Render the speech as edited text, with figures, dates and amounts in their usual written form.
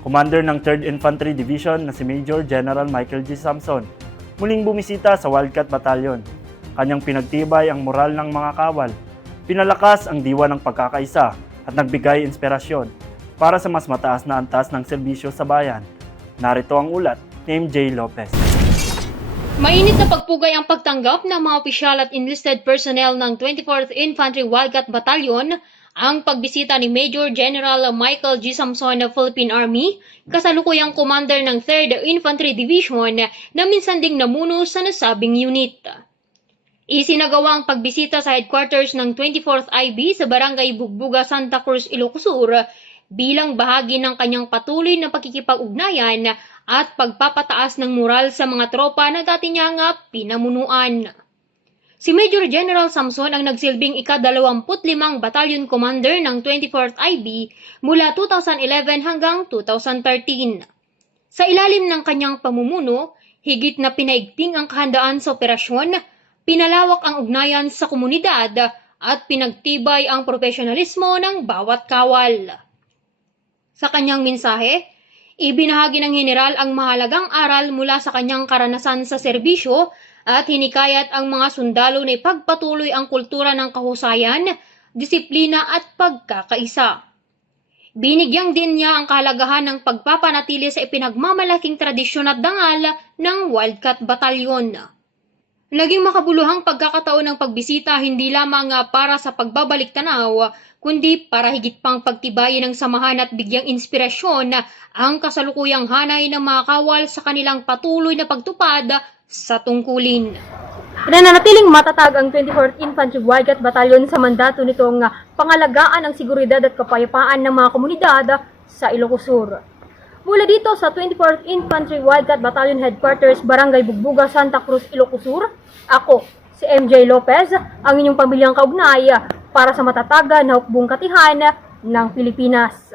Commander ng 3rd Infantry Division na si Major General Michael G. Samson, muling bumisita sa Wildcat Battalion. Kanyang pinagtibay ang moral ng mga kawal, pinalakas ang diwa ng pagkakaisa at nagbigay inspirasyon para sa mas mataas na antas ng serbisyo sa bayan. Narito ang ulat ni MJ Lopez. Mainit na pagpugay ang pagtanggap ng mga opisyal at enlisted personnel ng 24th Infantry Wildcat Battalion ang pagbisita ni Major General Michael G. Samson ng Philippine Army, kasalukuyang commander ng 3rd Infantry Division na minsan ding namuno sa nasabing unit. Isinagawa ang pagbisita sa headquarters ng 24th IB sa Barangay Bugbuga, Santa Cruz, Ilocos Sur bilang bahagi ng kanyang patuloy na pakikipag-ugnayan at pagpapataas ng moral sa mga tropa na dati niya nga pinamunuan. Si Major General Samson ang nagsilbing ika-25 Battalion Commander ng 24th IB mula 2011 hanggang 2013. Sa ilalim ng kanyang pamumuno, higit na pinaigting ang kahandaan sa operasyon, pinalawak ang ugnayan sa komunidad at pinagtibay ang profesionalismo ng bawat kawal. Sa kanyang mensahe, ibinahagi ng general ang mahalagang aral mula sa kanyang karanasan sa serbisyo at hinikayat ang mga sundalo na ipagpatuloy ang kultura ng kahusayan, disiplina at pagkakaisa. Binigyang din niya ang kahalagahan ng pagpapanatili sa ipinagmamalaking tradisyon at dangal ng Wildcat Battalion. Naging makabuluhang pagkakataon ng pagbisita hindi lamang para sa pagbabalik tanaw, kundi para higit pang pagtibayin ng samahan at bigyang inspirasyon ang kasalukuyang hanay ng mga kawal sa kanilang patuloy na pagtupad sa tungkulin. Nananatiling matatag ang 24th Infantry Wildcat Battalion sa mandato nitong pangalagaan ang seguridad at kapayapaan ng mga komunidad sa Ilocos Sur. Mula dito sa 24th Infantry Wildcat Battalion Headquarters, Barangay Bugbuga, Santa Cruz, Ilocos Sur, ako, si MJ Lopez, ang inyong pamilyang kaugnay para sa matatagan na hukbong katihan ng Pilipinas.